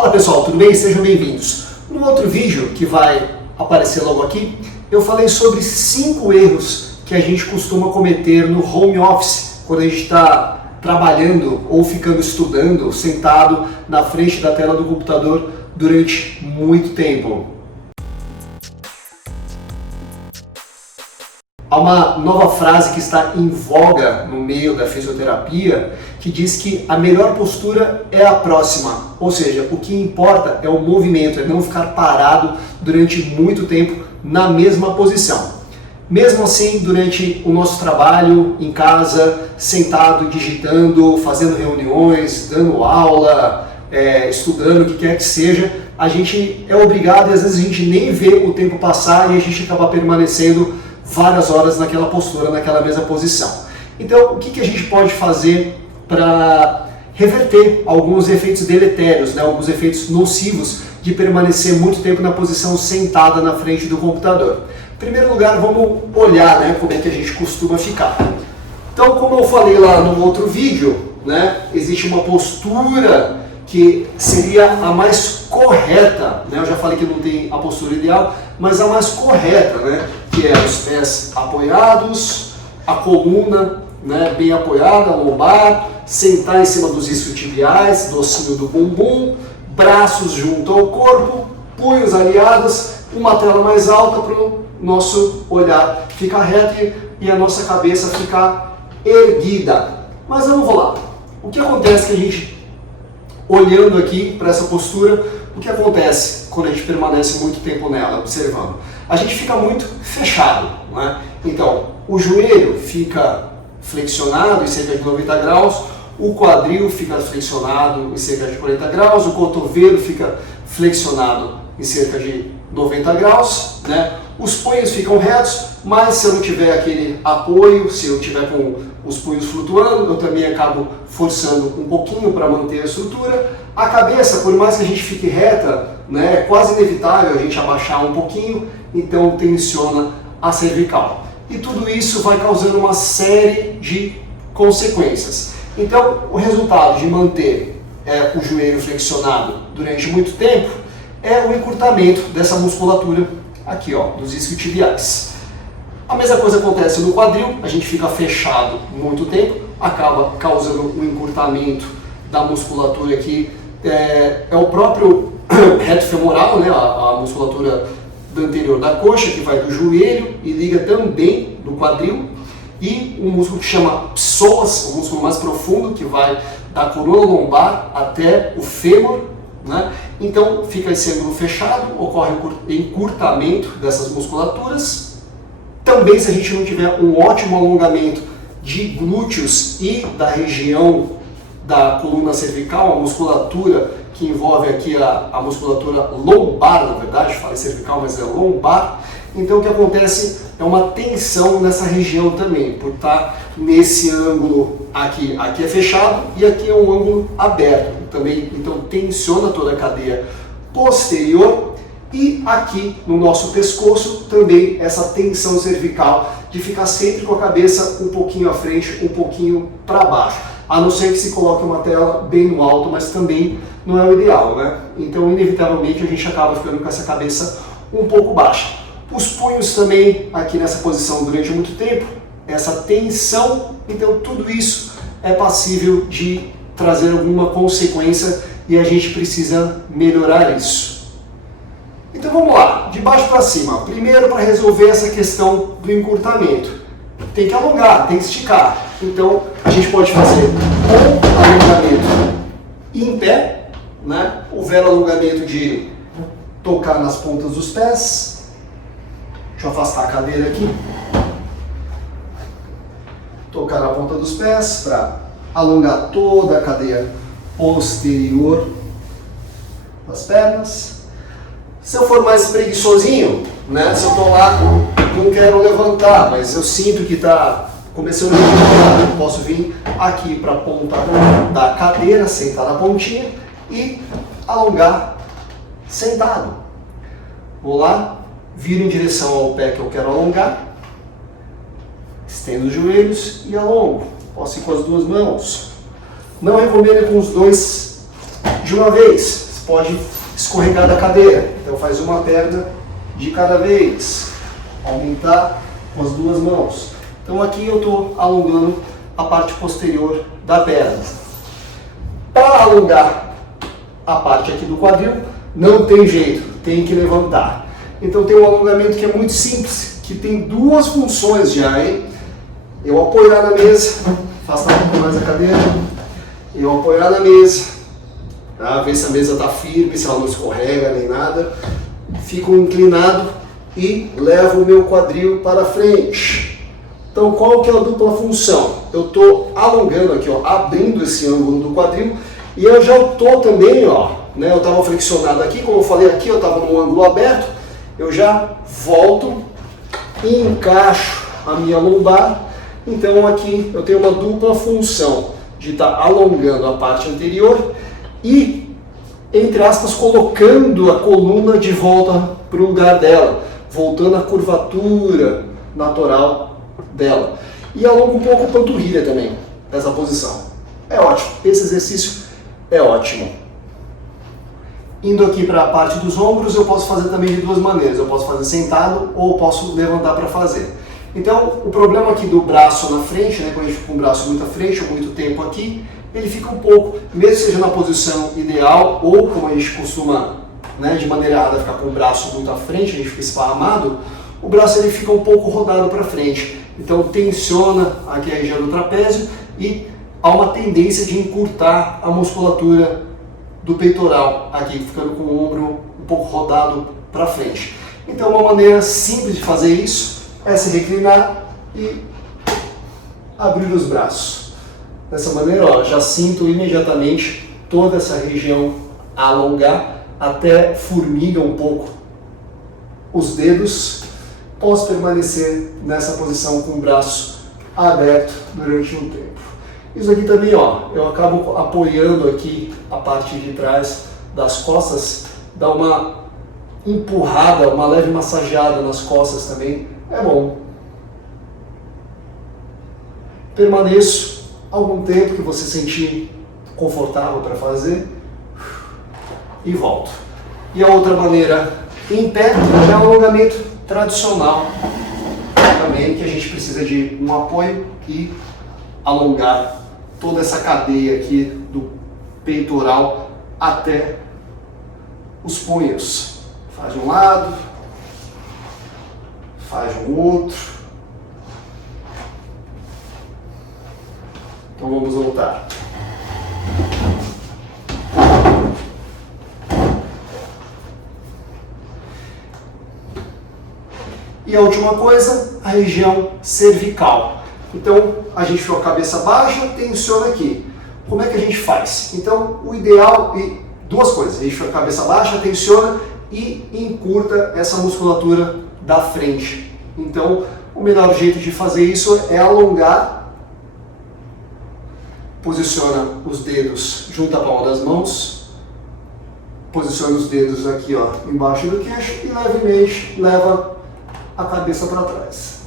Fala pessoal, tudo bem? Sejam bem-vindos. No outro vídeo que vai aparecer logo aqui, eu falei sobre 5 erros que a gente costuma cometer no home office, quando a gente está trabalhando ou ficando estudando, sentado na frente da tela do computador durante muito tempo. Há uma nova frase que está em voga no meio da fisioterapia que diz que a melhor postura é a próxima, ou seja, o que importa é o movimento, é não ficar parado durante muito tempo na mesma posição. Mesmo assim, durante o nosso trabalho em casa, sentado, digitando, fazendo reuniões, dando aula, estudando, o que quer que seja, a gente é obrigado e às vezes a gente nem vê o tempo passar e a gente acaba permanecendo várias horas naquela postura, naquela mesma posição. Então, o que a gente pode fazer para reverter alguns efeitos deletérios, alguns efeitos nocivos de permanecer muito tempo na posição sentada na frente do computador? Em primeiro lugar, vamos olhar como é que a gente costuma ficar. Então, como eu falei lá no outro vídeo, existe uma postura que seria a mais correta, eu já falei que não tem a postura ideal, mas a mais correta, que é os pés apoiados, a coluna bem apoiada, a lombar, sentar em cima dos isquiotibiais, do ossinho do bumbum, braços junto ao corpo, punhos aliados, uma tela mais alta para o nosso olhar ficar reto e a nossa cabeça ficar erguida. Mas eu não vou lá. O que acontece que a gente, olhando aqui para essa postura, o que acontece quando a gente permanece muito tempo nela, observando? A gente fica muito fechado, Então, o joelho fica flexionado em cerca de 90 graus, o quadril fica flexionado em cerca de 40 graus, o cotovelo fica flexionado em cerca de 90 graus, Os punhos ficam retos, mas se eu não tiver aquele apoio, se eu tiver com os punhos flutuando, eu também acabo forçando um pouquinho para manter a estrutura. A cabeça, por mais que a gente fique reta, é quase inevitável a gente abaixar um pouquinho, então tensiona a cervical. E tudo isso vai causando uma série de consequências. Então, o resultado de manter o joelho flexionado durante muito tempo é o encurtamento dessa musculatura aqui, dos isquiotibiais. A mesma coisa acontece no quadril, a gente fica fechado muito tempo, acaba causando um encurtamento da musculatura aqui, é o próprio reto femoral, a musculatura do anterior da coxa, que vai do joelho e liga também no quadril, e um músculo que chama psoas, o músculo mais profundo, que vai da coluna lombar até o fêmur, Então fica esse ângulo fechado, ocorre o encurtamento dessas musculaturas. Também, se a gente não tiver um ótimo alongamento de glúteos e da região da coluna cervical, a musculatura que envolve aqui a musculatura lombar, na verdade, falei cervical, mas é lombar. Então o que acontece é uma tensão nessa região também, por estar nesse ângulo aqui. Aqui é fechado e aqui é um ângulo aberto. Também, então tensiona toda a cadeia posterior. E aqui no nosso pescoço também essa tensão cervical de ficar sempre com a cabeça um pouquinho à frente, um pouquinho para baixo. A não ser que se coloque uma tela bem no alto, mas também não é o ideal, Então, inevitavelmente, a gente acaba ficando com essa cabeça um pouco baixa. Os punhos também aqui nessa posição durante muito tempo, essa tensão, então tudo isso é passível de trazer alguma consequência e a gente precisa melhorar isso. Então vamos lá, de baixo para cima. Primeiro, para resolver essa questão do encurtamento, tem que alongar, tem que esticar. Então a gente pode fazer um alongamento em pé, o vero alongamento de tocar nas pontas dos pés. Deixa eu afastar a cadeira aqui. Tocar na ponta dos pés para alongar toda a cadeia posterior das pernas. Se eu for mais preguiçosinho, se eu estou lá, não quero levantar, mas eu sinto que está começando a levantar, eu posso vir aqui para a ponta da cadeira, sentar na pontinha e alongar sentado. Vou lá, viro em direção ao pé que eu quero alongar, estendo os joelhos e alongo. Posso ir com as duas mãos. Não recomendo com os dois de uma vez. Você pode escorregar da cadeira. Então faz uma perna de cada vez. Aumentar com as duas mãos. Então aqui eu estou alongando a parte posterior da perna. Para alongar a parte aqui do quadril, não tem jeito, tem que levantar. Então tem um alongamento que é muito simples, que tem duas funções já, hein? Eu apoiar na mesa, afastar um pouco mais a cadeira, eu apoiar na mesa, tá? Ver se a mesa está firme, se ela não escorrega nem nada. Fico inclinado e levo o meu quadril para frente. Então qual que é a dupla função? Eu estou alongando aqui, ó, abrindo esse ângulo do quadril e eu já estou também, ó, né, eu estava flexionado aqui, como eu falei aqui, eu estava num ângulo aberto, eu já volto e encaixo a minha lombar. Então aqui eu tenho uma dupla função de estar alongando a parte anterior e, entre aspas, colocando a coluna de volta para o lugar dela, voltando à curvatura natural dela. E alongo um pouco a panturrilha também, nessa posição. É ótimo, esse exercício é ótimo. Indo aqui para a parte dos ombros, eu posso fazer também de duas maneiras. Eu posso fazer sentado ou posso levantar para fazer. Então, o problema aqui do braço na frente, né, quando a gente fica com o braço muito à frente ou muito tempo aqui, ele fica um pouco, mesmo que seja na posição ideal ou como a gente costuma, né, de maneira errada, ficar com o braço muito à frente, a gente fica esparramado, o braço ele fica um pouco rodado para frente. Então, tensiona aqui a região do trapézio e há uma tendência de encurtar a musculatura do peitoral, aqui ficando com o ombro um pouco rodado para frente. Então uma maneira simples de fazer isso é se reclinar e abrir os braços. Dessa maneira, ó, já sinto imediatamente toda essa região alongar, até formiga um pouco os dedos. Posso permanecer nessa posição com o braço aberto durante um tempo. Isso aqui também, ó, eu acabo apoiando aqui a parte de trás das costas, dá uma empurrada, uma leve massageada nas costas também, é bom. Permaneço algum tempo que você sentir confortável para fazer e volto. E a outra maneira, em pé, é o alongamento tradicional também, que a gente precisa de um apoio e alongar toda essa cadeia aqui do peitoral até os punhos. Faz de um lado, faz do outro. Então vamos voltar. E a última coisa, a região cervical. Então, a gente fica com a cabeça baixa, tensiona aqui. Como é que a gente faz? Então, o ideal, duas coisas, a gente fica com a cabeça baixa, tensiona e encurta essa musculatura da frente. Então, o melhor jeito de fazer isso é alongar, posiciona os dedos junto à palma das mãos, posiciona os dedos aqui, ó, embaixo do queixo e levemente leva a cabeça para trás.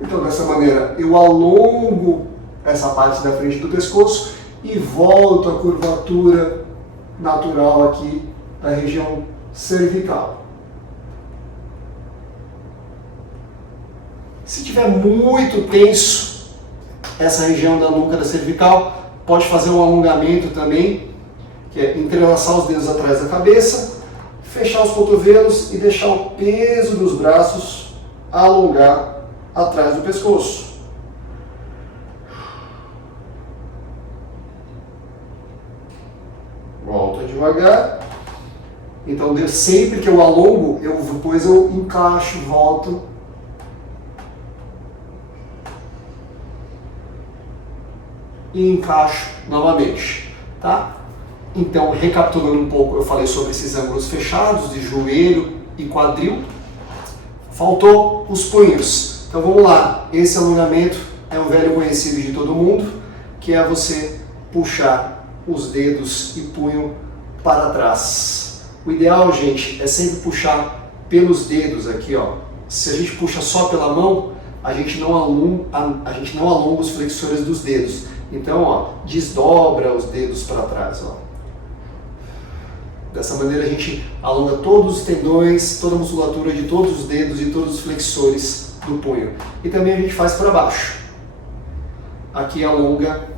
Então, dessa maneira, eu alongo essa parte da frente do pescoço e volto à curvatura natural aqui da região cervical. Se tiver muito tenso essa região da nuca da cervical, pode fazer um alongamento também, que é entrelaçar os dedos atrás da cabeça, fechar os cotovelos e deixar o peso dos braços alongar atrás do pescoço. Volta devagar. Então, sempre que eu alongo, depois eu encaixo, volto. E encaixo novamente, tá? Então, recapitulando um pouco, eu falei sobre esses ângulos fechados de joelho e quadril. Faltou os punhos. Então vamos lá, esse alongamento é um velho conhecido de todo mundo, que é você puxar os dedos e punho para trás. O ideal, gente, é sempre puxar pelos dedos aqui, ó. Se a gente puxa só pela mão, a gente não alonga os flexores dos dedos. Então, ó, desdobra os dedos para trás, ó. Dessa maneira a gente alonga todos os tendões, toda a musculatura de todos os dedos e todos os flexores do punho. E também a gente faz para baixo. Aqui alonga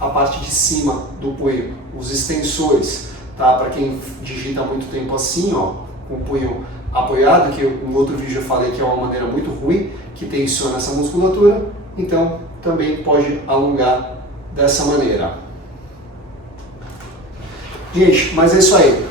a parte de cima do punho, os extensores, tá? Para quem digita há muito tempo assim, ó, com o punho apoiado, que no outro vídeo eu falei que é uma maneira muito ruim, que tensiona essa musculatura, então também pode alongar dessa maneira. Gente, mas é isso aí.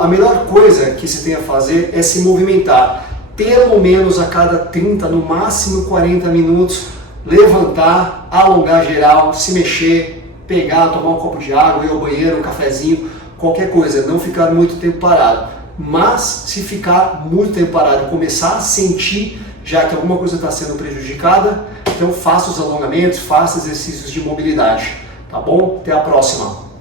A melhor coisa que se tem a fazer é se movimentar, pelo menos a cada 30, no máximo 40 minutos, levantar, alongar geral, se mexer, pegar, tomar um copo de água, ir ao banheiro, um cafezinho, qualquer coisa, não ficar muito tempo parado. Mas se ficar muito tempo parado e começar a sentir já que alguma coisa está sendo prejudicada, então faça os alongamentos, faça exercícios de mobilidade, tá bom? Até a próxima!